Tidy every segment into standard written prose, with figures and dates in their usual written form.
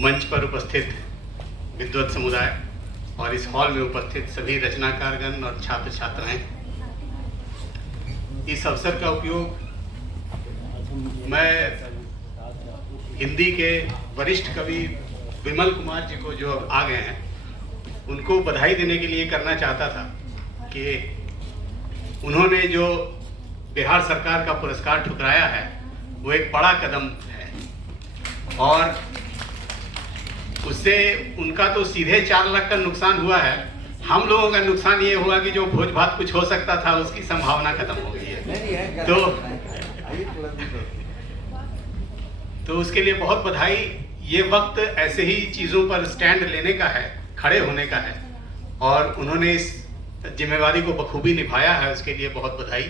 मंच पर उपस्थित विद्वत समुदाय और इस हॉल में उपस्थित सभी रचनाकारगण और छात्र छात्राएं, इस अवसर का उपयोग मैं हिंदी के वरिष्ठ कवि विमल कुमार जी को, जो अब आ गए हैं, उनको बधाई देने के लिए करना चाहता था कि उन्होंने जो बिहार सरकार का पुरस्कार ठुकराया है वो एक बड़ा कदम है और उससे उनका तो सीधे 4 लाख का नुकसान हुआ है। हम लोगों का नुकसान ये हुआ कि जो भोज भात कुछ हो सकता था उसकी संभावना खत्म हो गई है। तो उसके लिए बहुत बधाई। ये वक्त ऐसे ही चीज़ों पर स्टैंड लेने का है, खड़े होने का है, और उन्होंने इस जिम्मेवारी को बखूबी निभाया है, उसके लिए बहुत बधाई।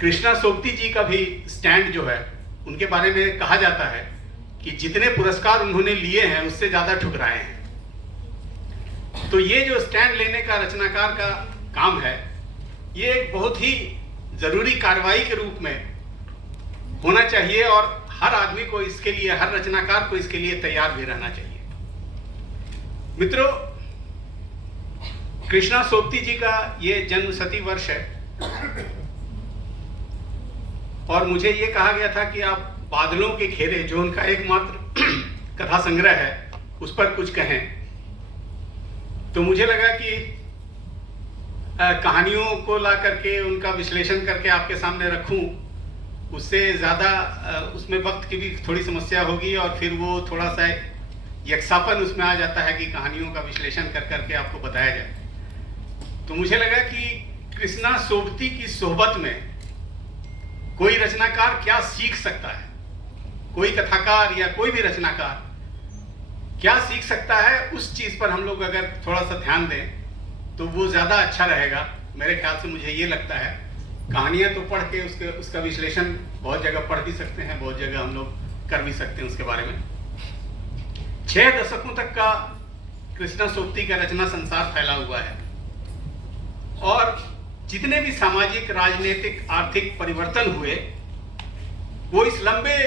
कृष्णा सोबती जी का भी स्टैंड जो है, उनके बारे में कहा जाता है कि जितने पुरस्कार उन्होंने लिए हैं उससे ज़्यादा ठुकराए हैं। तो ये जो स्टैंड लेने का रचनाकार का काम है, ये एक बहुत ही ज़रूरी कार्रवाई के रूप में होना चाहिए और हर आदमी को इसके लिए, हर रचनाकार को इसके लिए तैयार भी रहना चाहिए। मित्रों, कृष्णा सोबती जी का ये जन्म शती वर्ष है और मुझे ये कहा गया था कि आप बादलों के घेरे, जो उनका एकमात्र कथा संग्रह है, उस पर कुछ कहें। तो मुझे लगा कि कहानियों को ला करके उनका विश्लेषण करके आपके सामने रखूं, उससे ज़्यादा उसमें वक्त की भी थोड़ी समस्या होगी और फिर वो थोड़ा सा यकसापन उसमें आ जाता है कि कहानियों का विश्लेषण कर करके आपको बताया जाए। तो मुझे लगा कि कृष्णा सोबती की सोहबत में कोई रचनाकार क्या सीख सकता है, कोई कथाकार या कोई भी रचनाकार क्या सीख सकता है, उस चीज़ पर हम लोग अगर थोड़ा सा ध्यान दें तो वो ज़्यादा अच्छा रहेगा। मेरे ख्याल से मुझे ये लगता है, कहानियाँ तो पढ़ के उसका विश्लेषण बहुत जगह पढ़ भी सकते हैं, बहुत जगह हम लोग कर भी सकते हैं उसके बारे में। 6 दशकों तक का कृष्णा सोबती का रचना संसार फैला हुआ है और जितने भी सामाजिक, राजनीतिक, आर्थिक परिवर्तन हुए वो इस लंबे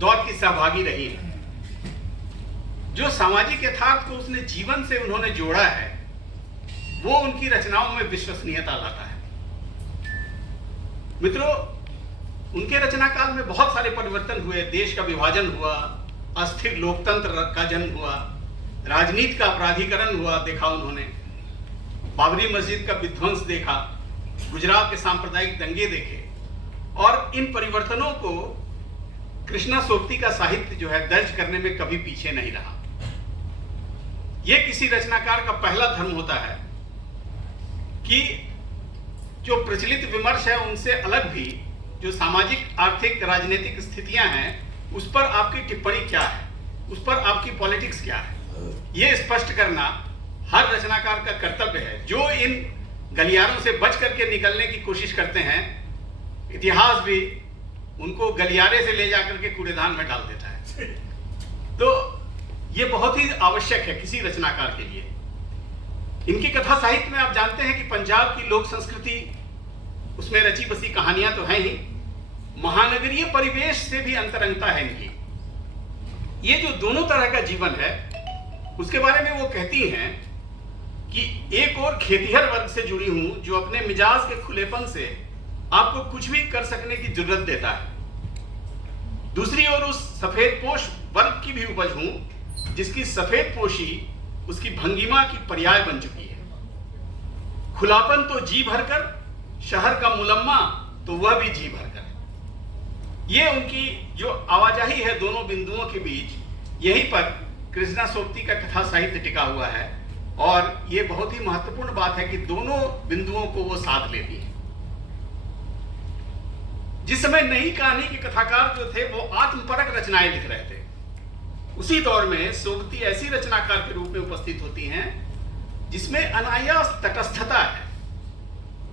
दौर की सहभागी रही है। जो सामाजिक यथार्थ को उसने जीवन से उन्होंने जोड़ा है, वो उनकी रचनाओं में विश्वसनीयता लाता है। मित्रों, उनके रचनाकाल में बहुत सारे परिवर्तन हुए। देश का विभाजन हुआ, अस्थिर लोकतंत्र का जन्म हुआ, राजनीति का अपराधीकरण हुआ, देखा उन्होंने, बाबरी मस्जिद का विध्वंस देखा, गुजरात के सांप्रदायिक दंगे देखे, और इन परिवर्तनों को कृष्णा सोबती का साहित्य जो है दर्ज करने में कभी पीछे नहीं रहा। यह किसी रचनाकार का पहला धर्म होता है कि जो प्रचलित विमर्श है उनसे अलग भी जो सामाजिक, आर्थिक, राजनीतिक स्थितियां हैं उस पर आपकी टिप्पणी क्या है, उस पर आपकी पॉलिटिक्स क्या है, ये स्पष्ट करना हर रचनाकार का कर्तव्य है। जो इन गलियारों से बच करके निकलने की कोशिश करते हैं, इतिहास भी उनको गलियारे से ले जाकर के कूड़ेदान में डाल देता है। तो ये बहुत ही आवश्यक है किसी रचनाकार के लिए। इनकी कथा साहित्य में आप जानते हैं कि पंजाब की लोक संस्कृति, उसमें रची बसी कहानियां तो हैं ही, महानगरीय परिवेश से भी अंतरंगता है इनकी। ये जो दोनों तरह का जीवन है उसके बारे में वो कहती हैं कि एक और खेतिहर वर्ग से जुड़ी हूं जो अपने मिजाज के खुलेपन से आपको कुछ भी कर सकने की जरूरत देता है। दूसरी ओर उस सफेदपोश वर्ग की भी उपज हूं जिसकी सफेद पोशी उसकी भंगिमा की पर्याय बन चुकी है। खुलापन तो जी भरकर, शहर का मुलम्मा तो वह भी जी भरकर। ये उनकी जो आवाजाही है दोनों बिंदुओं के बीच, यहीं पर कृष्णा सोबती का कथा साहित्य टिका हुआ है और ये बहुत ही महत्वपूर्ण बात है कि दोनों बिंदुओं को वो साथ लेती है। जिस समय नई कहानी के कथाकार जो थे वो आत्मपरक रचनाएं लिख रहे थे, उसी दौर में सोबती ऐसी रचनाकार के रूप में उपस्थित होती हैं जिसमें अनायास तटस्थता है।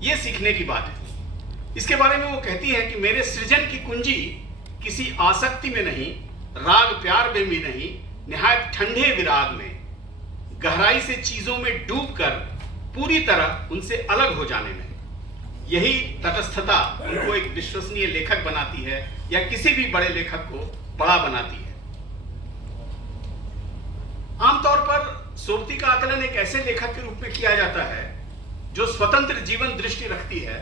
ये सीखने की बात है। इसके बारे में वो कहती है कि मेरे सृजन की कुंजी किसी आसक्ति में नहीं, राग प्यार में भी नहीं, निहायत ठंडे विराग में, गहराई से चीजों में डूबकर पूरी तरह उनसे अलग हो जाने में। यही तटस्थता उनको एक विश्वसनीय लेखक बनाती है या किसी भी बड़े लेखक को बड़ा बनाती है। आमतौर पर सोबती का आकलन एक ऐसे लेखक के रूप में किया जाता है जो स्वतंत्र जीवन दृष्टि रखती है,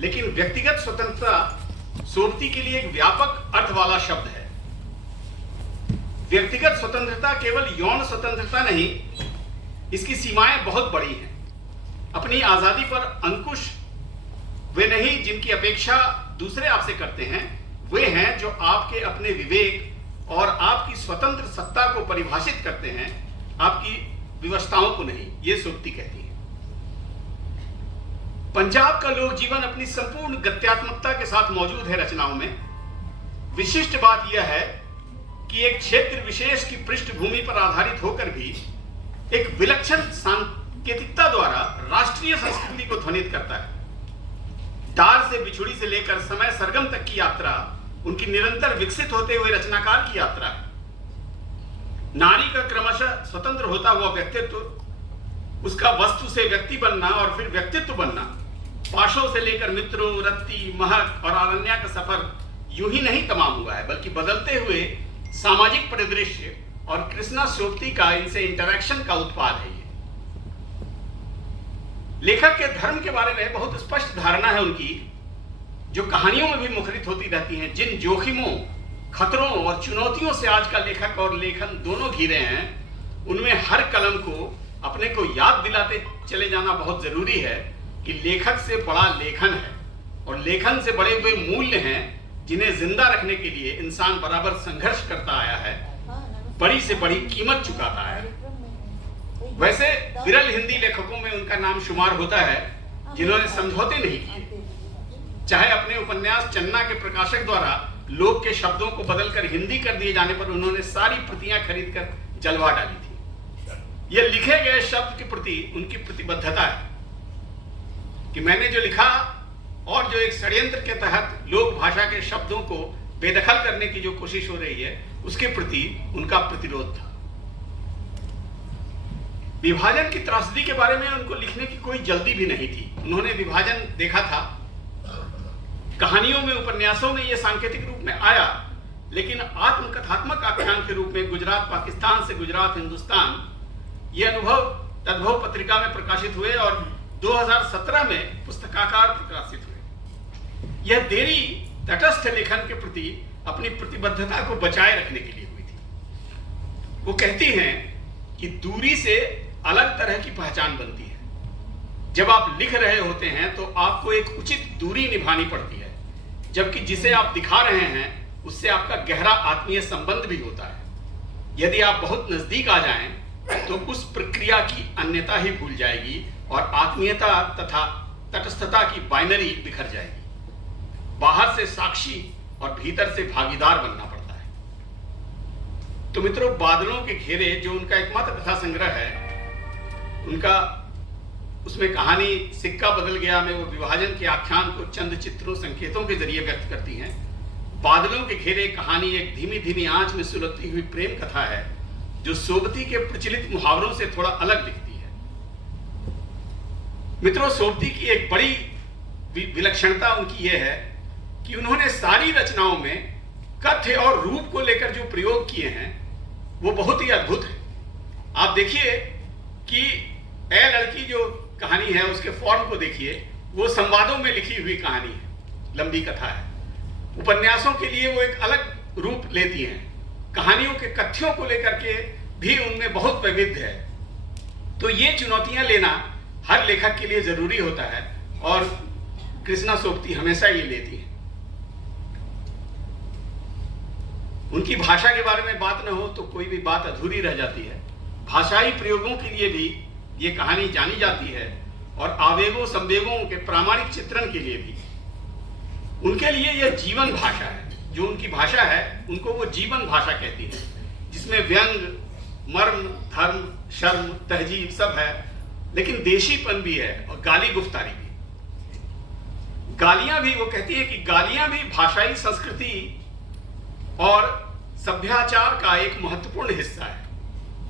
लेकिन व्यक्तिगत स्वतंत्रता सोबती के लिए एक व्यापक अर्थ वाला शब्द है। व्यक्तिगत स्वतंत्रता केवल यौन स्वतंत्रता नहीं, इसकी सीमाएं बहुत बड़ी हैं। अपनी आजादी पर अंकुश वे नहीं जिनकी अपेक्षा दूसरे आपसे करते हैं, वे हैं जो आपके अपने विवेक और आपकी स्वतंत्र सत्ता को परिभाषित करते हैं, आपकी व्यवस्थाओं को नहीं। ये सोबती कहती है। पंजाब का लोक जीवन अपनी संपूर्ण गत्यात्मकता के साथ मौजूद है रचनाओं में। विशिष्ट बात यह है कि एक क्षेत्र विशेष की पृष्ठभूमि पर आधारित होकर भी एक विलक्षण सांकेतिकता द्वारा राष्ट्रीय संस्कृति को ध्वनित करता है। डार से बिछुड़ी से लेकर समय सरगम तक की यात्रा उनकी निरंतर विकसित होते हुए रचनाकार की यात्रा है। नारी का क्रमशः स्वतंत्र होता हुआ व्यक्तित्व, उसका वस्तु से व्यक्ति बनना और फिर व्यक्तित्व बनना, पाशों से लेकर मित्रों, रत्ती, महक और अरण्या का सफर यूं ही नहीं तमाम हुआ है, बल्कि बदलते हुए सामाजिक परिदृश्य और कृष्णा सोबती का इनसे इंटरैक्शन का उत्पाद है। ये लेखक के धर्म के बारे में बहुत स्पष्ट धारणा है उनकी, जो कहानियों में भी मुखरित होती रहती हैं। जिन जोखिमों, खतरों और चुनौतियों से आज का लेखक और लेखन दोनों घिरे हैं, उनमें हर कलम को अपने को याद दिलाते चले जाना बहुत जरूरी है कि लेखक से बड़ा लेखन है और लेखन से बड़े हुए मूल्य हैं जिन्हें जिंदा रखने के लिए इंसान बराबर संघर्ष करता आया है, बड़ी से बड़ी कीमत चुकाता है। वैसे विरल हिंदी लेखकों में उनका नाम शुमार होता है जिन्होंने समझौते नहीं किए। चाहे अपने उपन्यास चन्ना के प्रकाशक द्वारा लोक के शब्दों को बदलकर हिंदी कर दिए जाने पर उन्होंने सारी प्रतियां खरीदकर जलवा डाली थी। यह लिखे गए शब्द के प्रति उनकी प्रतिबद्धता है कि मैंने जो लिखा और जो एक षड्यंत्र के तहत लोक भाषा के शब्दों को बेदखल करने की जो कोशिश हो रही है, उसके प्रति उनका प्रतिरोध था। विभाजन की त्रासदी के बारे में उनको लिखने की कोई जल्दी भी नहीं थी। उन्होंने विभाजन देखा था, कहानियों में, उपन्यासों में यह सांकेतिक रूप में आया, लेकिन आत्मकथात्मक आख्यान के रूप में गुजरात पाकिस्तान से गुजरात हिंदुस्तान, ये अनुभव तद्भव पत्रिका में प्रकाशित हुए और 2017 में पुस्तकाकार प्रकाशित हुए। यह देरी तटस्थ लेखन के प्रति अपनी प्रतिबद्धता को बचाए रखने के लिए हुई थी। वो कहती हैं कि दूरी से अलग तरह की पहचान बनती है। जब आप लिख रहे होते हैं तो आपको एक उचित दूरी निभानी पड़ती है, जबकि जिसे आप दिखा रहे हैं उससे आपका गहरा आत्मीय संबंध भी होता है। यदि आप बहुत नजदीक आ जाएं तो उस प्रक्रिया की अन्यता ही भूल जाएगी और आत्मीयता तथा तटस्थता की बाइनरी बिखर जाएगी। बाहर से साक्षी और भीतर से भागीदार बनना पड़ता है। तो मित्रों, बादलों के घेरे जो उनका एकमात्र कथा संग्रह है, उनका उसमें कहानी सिक्का बदल गया में वो विभाजन के आख्यान को चंद चित्रों, संकेतों के जरिए व्यक्त करती हैं। बादलों के घेरे कहानी एक धीमी धीमी आंच में सुलगती हुई प्रेम कथा है जो सोबती के प्रचलित मुहावरों से थोड़ा अलग दिखती है। मित्रों, सोबती की एक बड़ी विलक्षणता उनकी यह है कि उन्होंने सारी रचनाओं में कथ्य और रूप को लेकर जो प्रयोग किए हैं वो बहुत ही अद्भुत है। आप देखिए कि ए लड़की जो कहानी है उसके फॉर्म को देखिए, वो संवादों में लिखी हुई कहानी है, लंबी कथा है। उपन्यासों के लिए वो एक अलग रूप लेती हैं। कहानियों के कथ्यों को लेकर के भी उनमें बहुत वैविध्य है। तो ये चुनौतियां लेना हर लेखक के लिए जरूरी होता है और कृष्णा सोबती हमेशा ये लेती है। उनकी भाषा के बारे में बात न हो तो कोई भी बात अधूरी रह जाती है। भाषाई प्रयोगों के लिए भी ये कहानी जानी जाती है और आवेगों संवेगों के प्रामाणिक चित्रण के लिए भी। उनके लिए यह जीवन भाषा है। जो उनकी भाषा है उनको वो जीवन भाषा कहती है, जिसमें व्यंग, मर्म, धर्म, शर्म, तहजीब सब है, लेकिन देशीपन भी है और गाली गुफ्तारी भी। गालियां भी, वो कहती है कि गालियां भी भाषाई संस्कृति और सभ्याचार का एक महत्वपूर्ण हिस्सा है।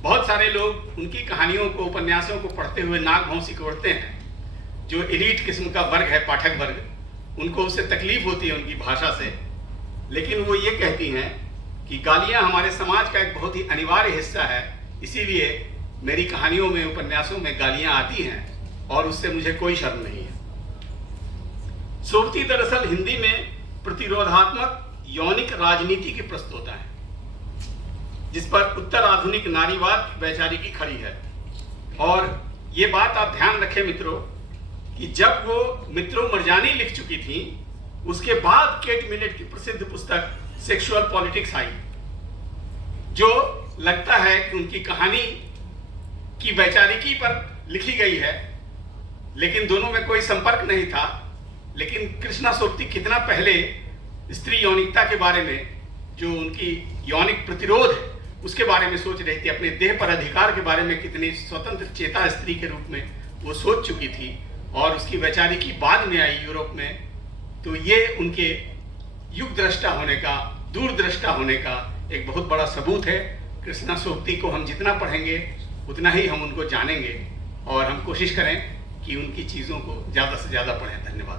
बहुत सारे लोग उनकी कहानियों को, उपन्यासों को पढ़ते हुए नाक भौंसी कोड़ते हैं। जो एलीट किस्म का वर्ग है, पाठक वर्ग, उनको उससे तकलीफ होती है उनकी भाषा से, लेकिन वो ये कहती हैं कि गालियां हमारे समाज का एक बहुत ही अनिवार्य हिस्सा है, इसीलिए मेरी कहानियों में, उपन्यासों में गालियां आती हैं और उससे मुझे कोई शर्म नहीं है। सोबती दरअसल हिंदी में प्रतिरोधात्मक यौनिक राजनीति की प्रस्तोता है, जिस पर उत्तर आधुनिक नारीवाद की वैचारिकी खड़ी है। और ये बात आप ध्यान रखें मित्रों कि जब वो मित्रों मरजानी लिख चुकी थी, उसके बाद केट मिलेट की प्रसिद्ध पुस्तक सेक्सुअल पॉलिटिक्स आई, जो लगता है कि उनकी कहानी की वैचारिकी पर लिखी गई है, लेकिन दोनों में कोई संपर्क नहीं था। लेकिन कृष्णा सोबती कितना पहले स्त्री यौनिकता के बारे में, जो उनकी यौनिक प्रतिरोध है, उसके बारे में सोच रही थी। अपने देह पर अधिकार के बारे में कितनी स्वतंत्र चेता स्त्री के रूप में वो सोच चुकी थी, और उसकी वैचारिकी बाद में आई यूरोप में। तो ये उनके युग दृष्टा होने का, दूरदृष्टा होने का एक बहुत बड़ा सबूत है। कृष्णा सोबती को हम जितना पढ़ेंगे उतना ही हम उनको जानेंगे, और हम कोशिश करें कि उनकी चीज़ों को ज़्यादा से ज़्यादा पढ़ें। धन्यवाद।